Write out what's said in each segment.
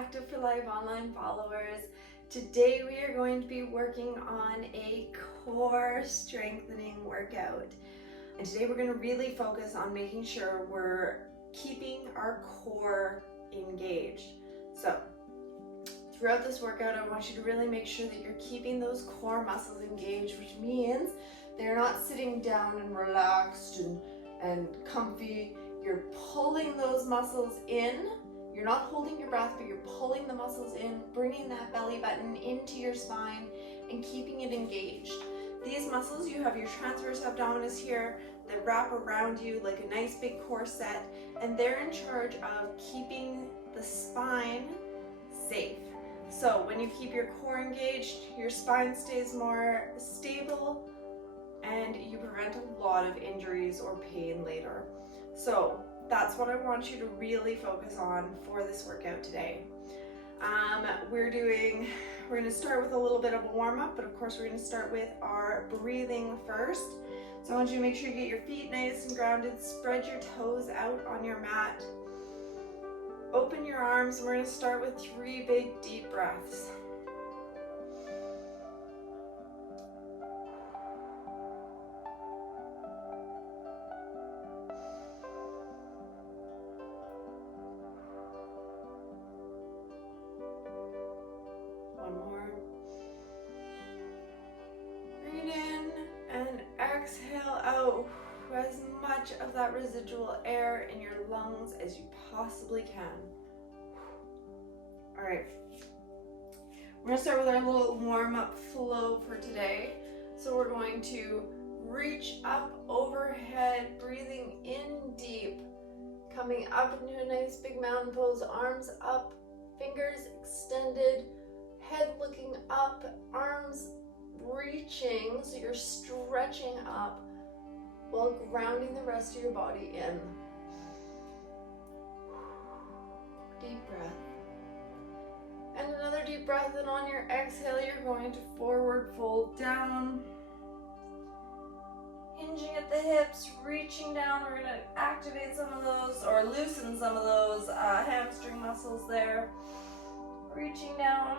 Active for Life online followers. Today we are going to be working on a core strengthening workout. And today we're going to really focus on making sure we're keeping our core engaged. So throughout this workout, I want you to really make sure that you're keeping those core muscles engaged, which means they're not sitting down and relaxed and comfy. You're pulling those muscles in. You're not holding your breath, but you're pulling the muscles in, bringing that belly button into your spine and keeping it engaged. These muscles, you have your transverse abdominis here that wrap around you like a nice big corset, and they're in charge of keeping the spine safe. So when you keep your core engaged, your spine stays more stable and you prevent a lot of injuries or pain later. So that's what I want you to really focus on for this workout today. We're going to start with a little bit of a warm-up, but of course we're going to start with our breathing first. So I want you to make sure you get your feet nice and grounded, spread your toes out on your mat, open your arms, and we're going to start with 3 big deep breaths. Exhale out as much of that residual air in your lungs as you possibly can. All right, we're going to start with our little warm-up flow for today. So we're going to reach up overhead, breathing in deep, coming up into a nice big mountain pose, arms up, fingers extended, head looking up, arms reaching, so you're stretching up while grounding the rest of your body in. Deep breath. And another deep breath, and on your exhale, you're going to forward fold down. Hinging at the hips, reaching down. We're going to activate some of those, or loosen some of those hamstring muscles there. Reaching down.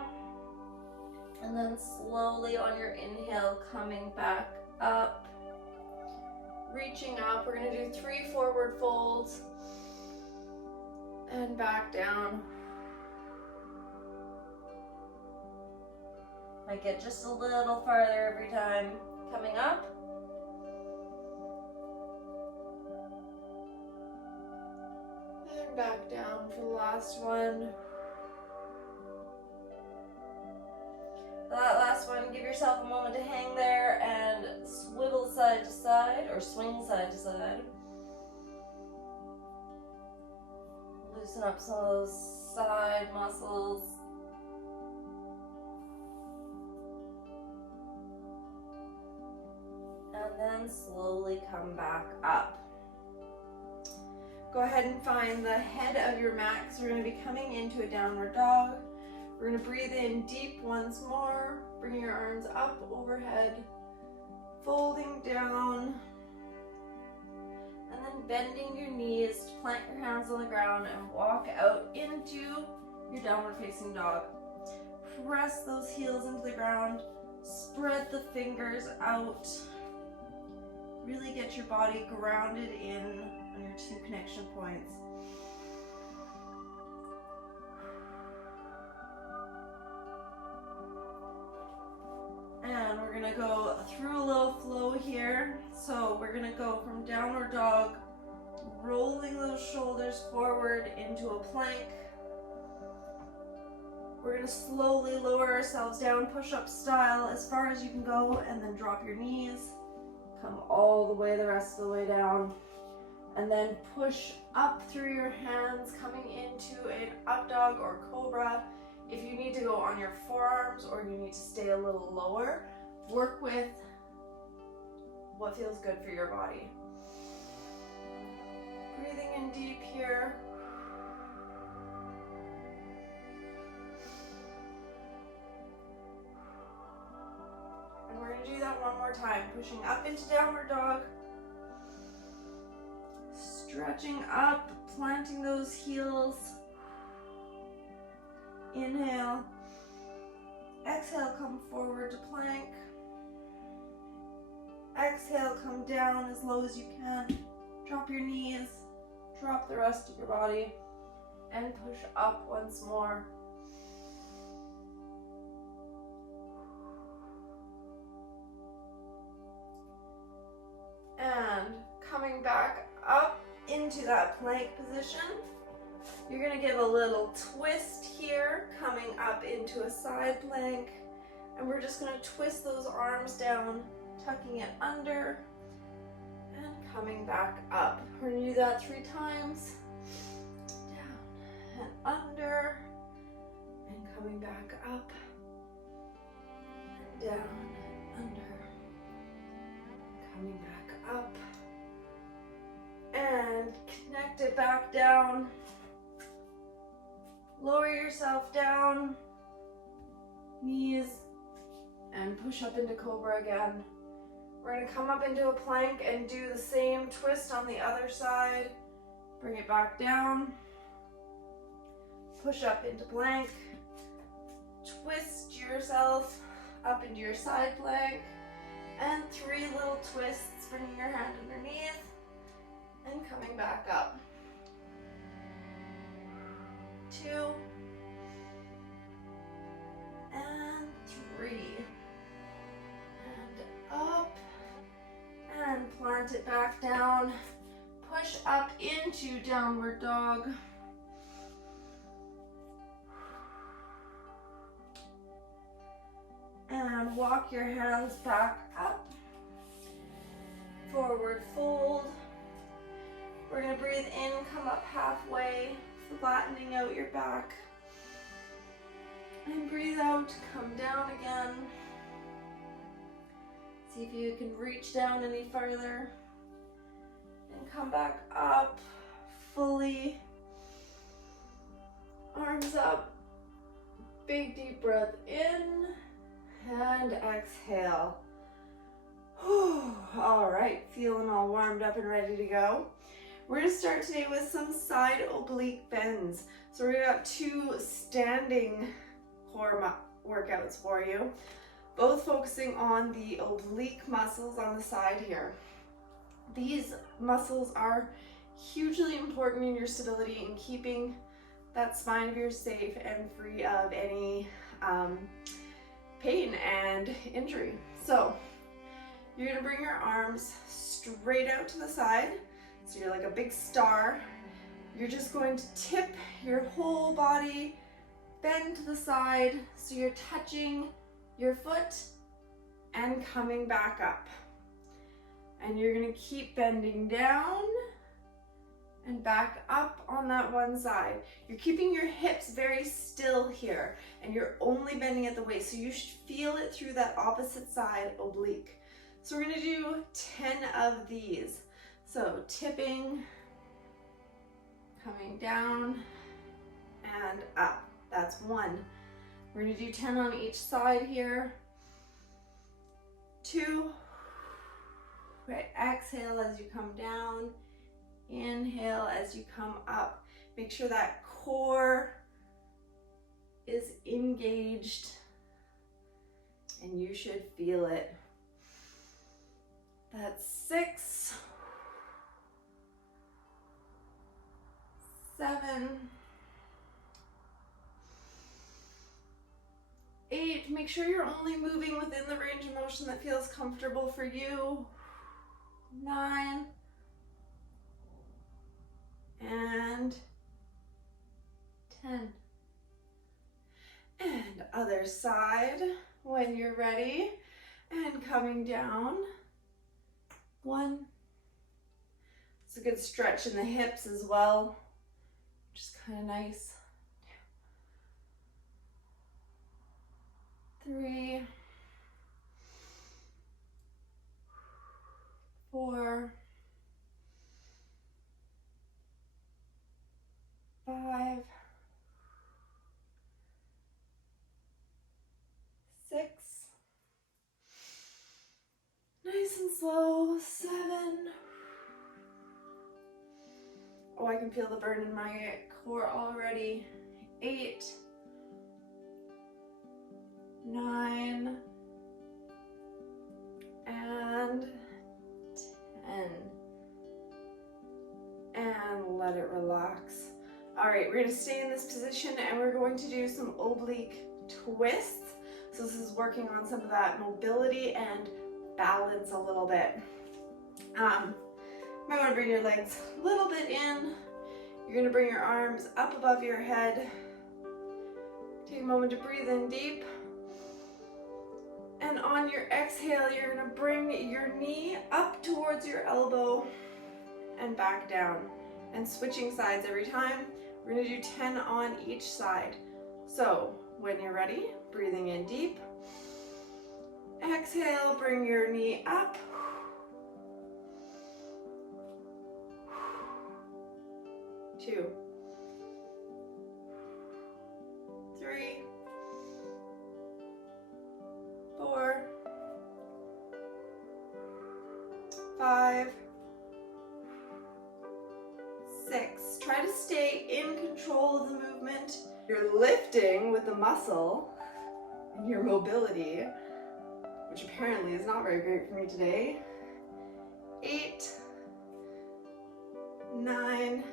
And then slowly on your inhale, coming back up, reaching up. We're going to do 3 forward folds and back down. Might get just a little farther every time. Coming up. And back down for the last one. That last one, give yourself a moment to hang there and swivel side to side, or swing side to side. Loosen up some of those side muscles. And then slowly come back up. Go ahead and find the head of your mat, because we're going to be coming into a downward dog. We're going to breathe in deep once more, bring your arms up overhead, folding down, and then bending your knees to plant your hands on the ground and walk out into your downward facing dog. Press those heels into the ground, spread the fingers out, really get your body grounded in on your 2 connection points. And we're going to go through a little flow here. So we're going to go from downward dog, rolling those shoulders forward into a plank. We're going to slowly lower ourselves down, push-up style as far as you can go, and then drop your knees. Come all the way the rest of the way down. And then push up through your hands, coming into an up dog or cobra. If you need to go on your forearms or you need to stay a little lower, work with what feels good for your body. Breathing in deep here. And we're going to do that one more time, pushing up into downward dog. Stretching up, planting those heels. Inhale. Exhale, come forward to plank. Exhale, come down as low as you can. Drop your knees, drop the rest of your body, and push up once more. And coming back up into that plank position, you're gonna give a little twist here, coming up into a side plank, and we're just gonna twist those arms down, tucking it under, and coming back up. We're gonna do that 3 times. Down and under, and coming back up, and down and under, coming back up, and connect it back down. Lower yourself down, knees, and push up into cobra again. We're gonna come up into a plank and do the same twist on the other side. Bring it back down, push up into plank, twist yourself up into your side plank, and 3 little twists, bringing your hand underneath and coming back up. 2 and 3, and up, and plant it back down, push up into downward dog, and walk your hands back up, forward fold. We're gonna breathe in, come up halfway, flattening out your back, and breathe out, come down again. See if you can reach down any further, and come back up fully, arms up, big deep breath in, and exhale. Whew. All right, feeling all warmed up and ready to go. We're gonna start today with some side oblique bends. So we're gonna have 2 standing core workouts for you, both focusing on the oblique muscles on the side here. These muscles are hugely important in your stability and keeping that spine of yours safe and free of any pain and injury. So you're gonna bring your arms straight out to the side. So you're like a big star. You're just going to tip your whole body, bend to the side, so you're touching your foot and coming back up. And you're gonna keep bending down and back up on that one side. You're keeping your hips very still here, and you're only bending at the waist, so you should feel it through that opposite side oblique. So we're gonna do 10 of these. So tipping, coming down, and up. That's 1. We're gonna do 10 on each side here. 2. Right, exhale as you come down. Inhale as you come up. Make sure that core is engaged, and you should feel it. That's 6. 7, 8, make sure you're only moving within the range of motion that feels comfortable for you. 9, and 10. And other side when you're ready, and coming down. 1. It's a good stretch in the hips as well, which is kind of nice. 3, 4, 5, 6, nice and slow. 7. Oh, I can feel the burn in my core already. 8, 9, and 10. And let it relax. All right, we're gonna stay in this position and we're going to do some oblique twists. So this is working on some of that mobility and balance a little bit. You might want to bring your legs a little bit in. You're going to bring your arms up above your head. Take a moment to breathe in deep. And on your exhale, you're going to bring your knee up towards your elbow and back down. And switching sides every time. We're going to do 10 on each side. So when you're ready, breathing in deep. Exhale, bring your knee up. 2, 3, 4, 5, 6. Try to stay in control of the movement. You're lifting with the muscle and your mobility, which apparently is not very great for me today. 8, 9,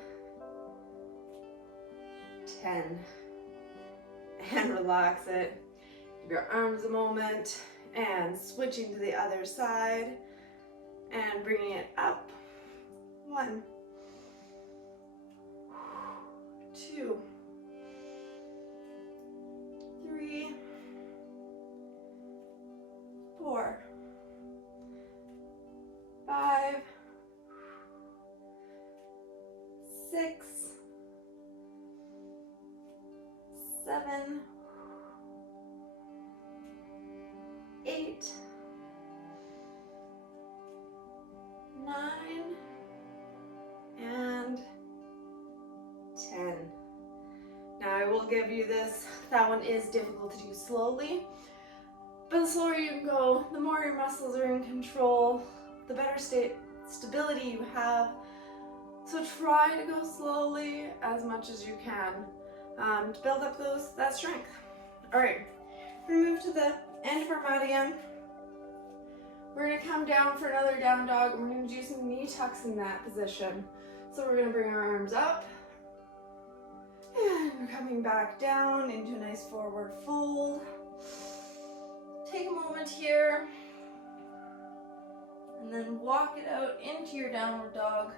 10. And relax it. Give your arms a moment and switching to the other side and bringing it up. 1, 2, 3, 4, 5, 6, 7, 8, 9, and 10. Now I will give you this. That one is difficult to do slowly, but the slower you can go, the more your muscles are in control, the better stability you have. So try to go slowly as much as you can to build up that strength. All right, we're gonna move to the end of our mat again. We're gonna come down for another down dog, and we're gonna do some knee tucks in that position. So we're gonna bring our arms up, and we're coming back down into a nice forward fold. Take a moment here, and then walk it out into your downward dog.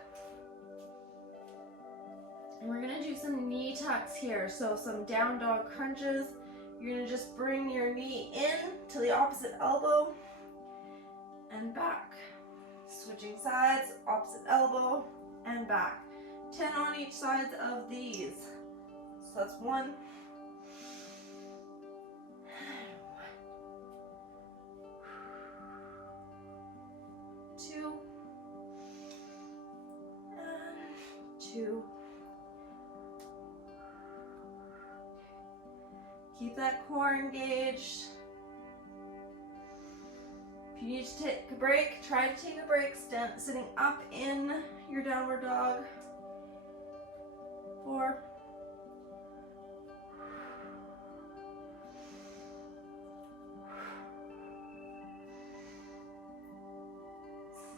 And we're gonna do some knee tucks here. So some down dog crunches. You're gonna just bring your knee in to the opposite elbow and back. Switching sides, opposite elbow and back. 10 on each side of these. So that's 1. 2. And 2. Keep that core engaged. If you need to take a break, try to take a break sitting up in your downward dog. 4.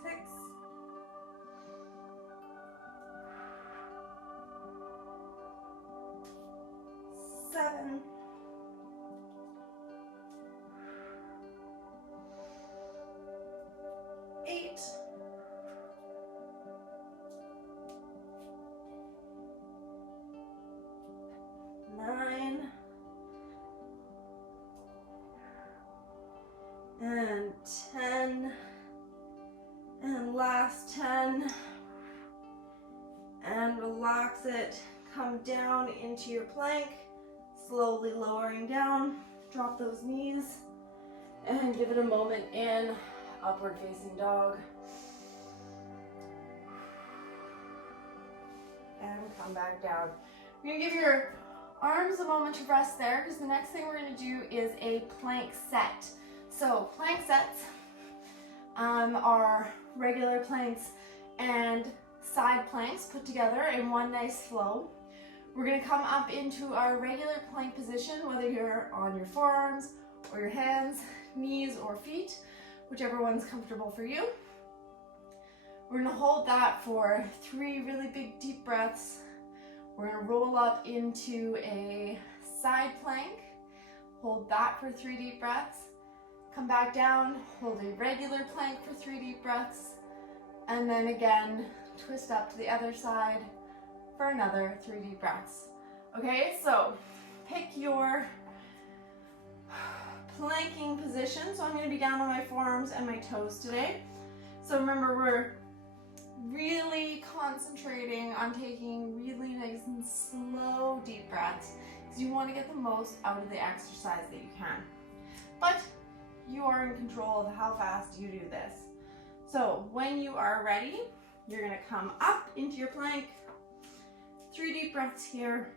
6. 7. 8. 9. And 10. And last 10. And relax it. Come down into your plank, slowly lowering down. Drop those knees and give it a moment in upward facing dog. And come back down. You're gonna give your arms a moment to rest there, because the next thing we're gonna do is a plank set. So plank sets are regular planks and side planks put together in one nice flow. We're gonna come up into our regular plank position, whether you're on your forearms or your hands, knees, or feet, whichever one's comfortable for you. We're gonna hold that for 3 really big deep breaths. We're gonna roll up into a side plank. Hold that for 3 deep breaths. Come back down, hold a regular plank for 3 deep breaths. And then again, twist up to the other side for another 3 deep breaths. Okay, so pick your planking position. So I'm gonna be down on my forearms and my toes today. So remember, we're really concentrating on taking really nice and slow deep breaths because you want to get the most out of the exercise that you can. But you are in control of how fast you do this. So when you are ready, you're going to come up into your plank. 3 deep breaths here.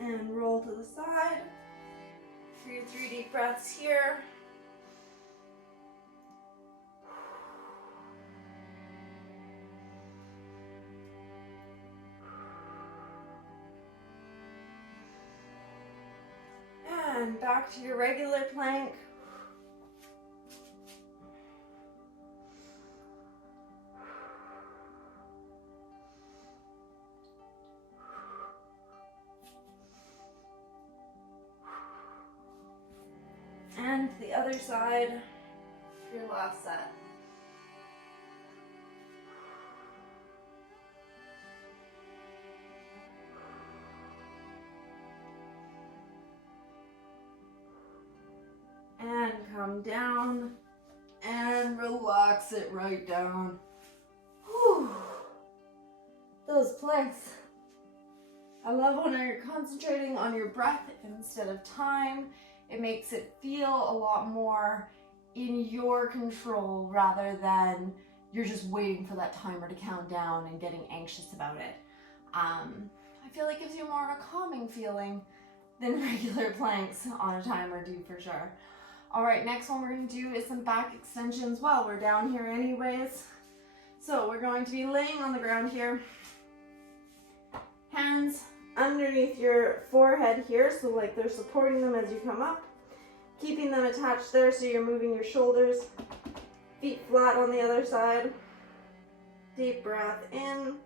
And roll to the side for your 3 deep breaths here. And back to your regular plank. And the other side for your last set. And come down and relax it right down. Whew. Those planks. I love when you're concentrating on your breath instead of time. It makes it feel a lot more in your control rather than you're just waiting for that timer to count down and getting anxious about it. I feel like it gives you more of a calming feeling than regular planks on a timer do for sure. All right, next one we're going to do is some back extensions while we're down here anyways. So we're going to be laying on the ground here. Hands underneath your forehead here, so like they're supporting them as you come up. Keeping them attached there so you're moving your shoulders. Feet flat on the other side. Deep breath in.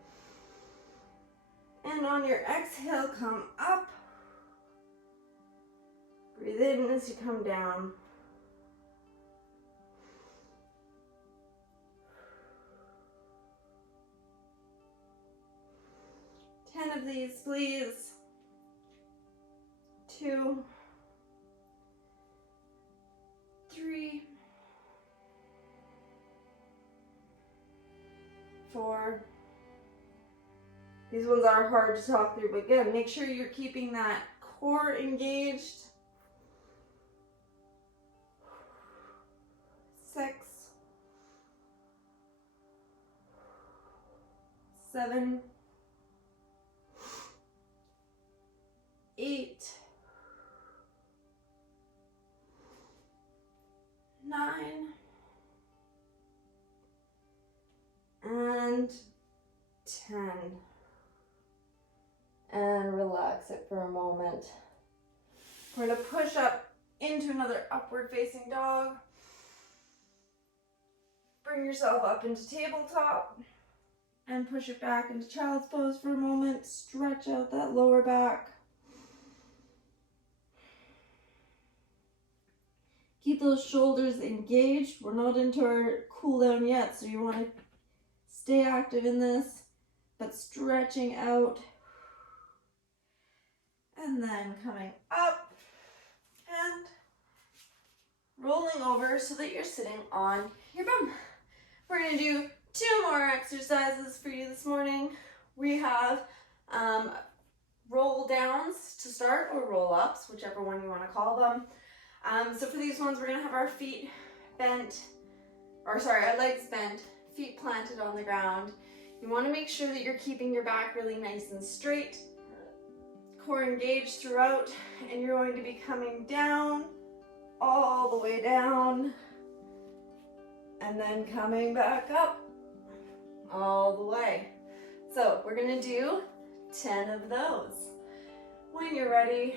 And on your exhale, come up. Breathe in as you come down. Of these, please. 2, 3, 4. These ones are hard to talk through, but again, make sure you're keeping that core engaged. 6, 7, 8, 9, and 10. And relax it for a moment. We're going to push up into another upward facing dog. Bring yourself up into tabletop and push it back into child's pose for a moment. Stretch out that lower back. Keep those shoulders engaged. We're not into our cool down yet, so you want to stay active in this, but stretching out. And then coming up and rolling over so that you're sitting on your bum. We're going to do 2 more exercises for you this morning. We have roll downs to start, or roll ups, whichever one you want to call them. So for these ones, we're going to have our feet bent, our legs bent, feet planted on the ground. You want to make sure that you're keeping your back really nice and straight, core engaged throughout, and you're going to be coming down all the way down, and then coming back up all the way. So we're gonna do 10 of those. When you're ready,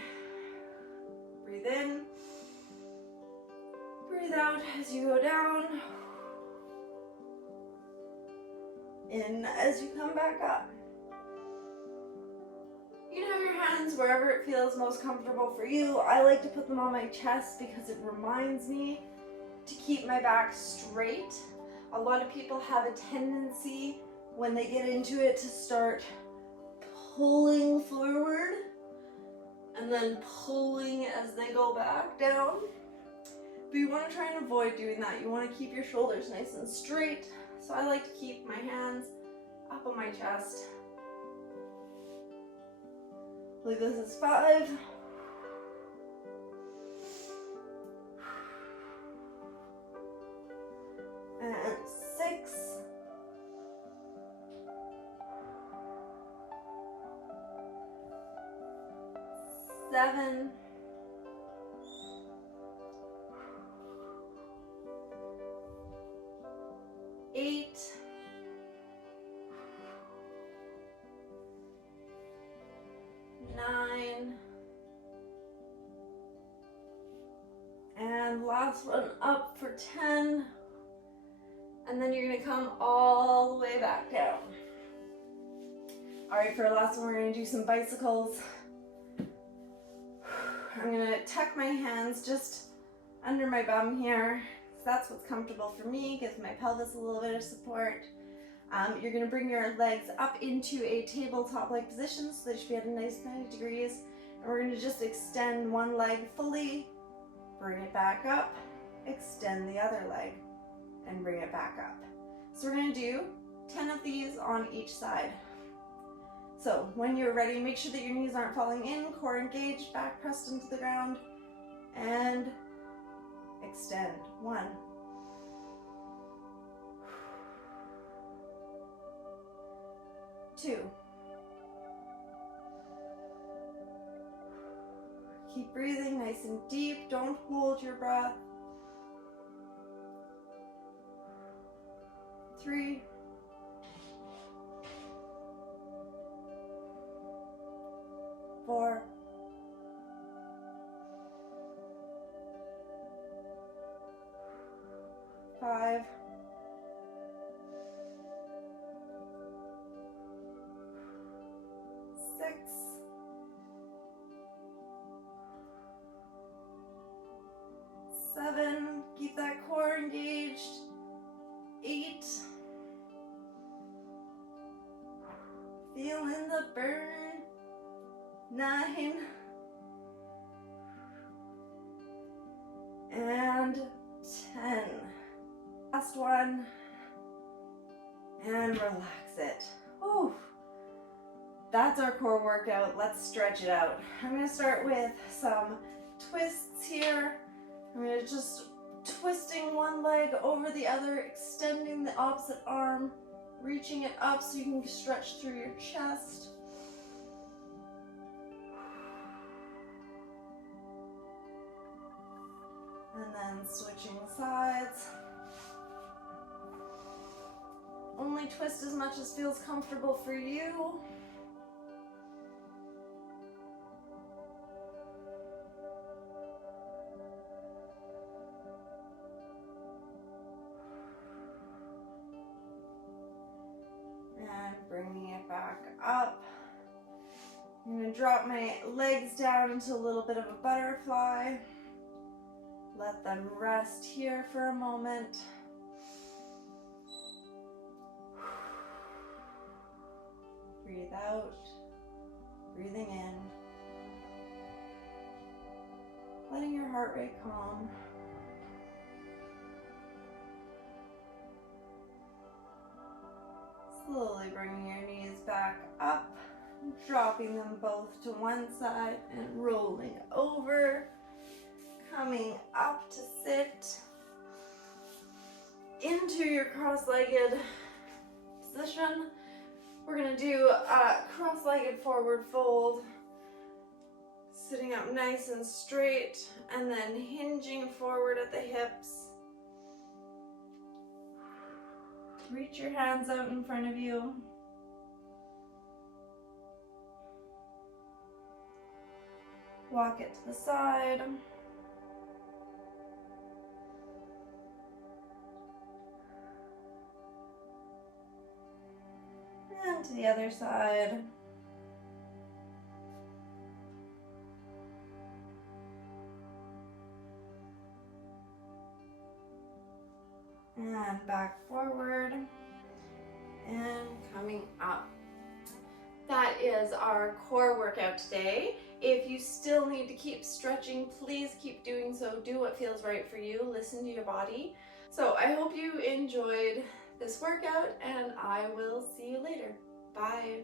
breathe in, breathe out as you go down, in as you come back up. You can have your hands wherever it feels most comfortable for you. I like to put them on my chest because it reminds me to keep my back straight. A lot of people have a tendency when they get into it to start pulling forward and then pulling as they go back down. But you want to try and avoid doing that. You want to keep your shoulders nice and straight. So I like to keep my hands up on my chest. I believe this is 5. And 6. 7. 8. 9. And last one up for 10. And then you're gonna come all the way back down. All right, for our last one, we're gonna do some bicycles. I'm gonna tuck my hands just under my bum here. So that's what's comfortable for me, gives my pelvis a little bit of support. You're gonna bring your legs up into a tabletop-like position, so they should be at a nice 90 degrees. And we're gonna just extend one leg fully, bring it back up, extend the other leg, and bring it back up. So we're gonna do 10 of these on each side. So when you're ready, make sure that your knees aren't falling in, core engaged, back pressed into the ground, and extend. 1. 2. Keep breathing nice and deep. Don't hold your breath. 3. 4. 5. 6. 7. Keep that core engaged. 8. Feeling the burn. 9. And 10. Last one. And relax it. Whew. That's our core workout. Let's stretch it out. I'm going to start with some twists here. I'm going to just twisting one leg over the other, extending the opposite arm, reaching it up so you can stretch through your chest. And then switching sides. Only twist as much as feels comfortable for you. And bringing it back up. I'm going to drop my legs down into a little bit of a butterfly. Let them rest here for a moment. Breathe out, breathing in. Letting your heart rate calm. Slowly bringing your knees back up, dropping them both to one side and rolling over. Coming up to sit into your cross-legged position. We're going to do a cross-legged forward fold. Sitting up nice and straight, and then hinging forward at the hips. Reach your hands out in front of you. Walk it to the side. And to the other side. And back forward. And coming up. That is our core workout today. If you still need to keep stretching, please keep doing so. Do what feels right for you. Listen to your body. So I hope you enjoyed this workout, and I will see you later. Bye.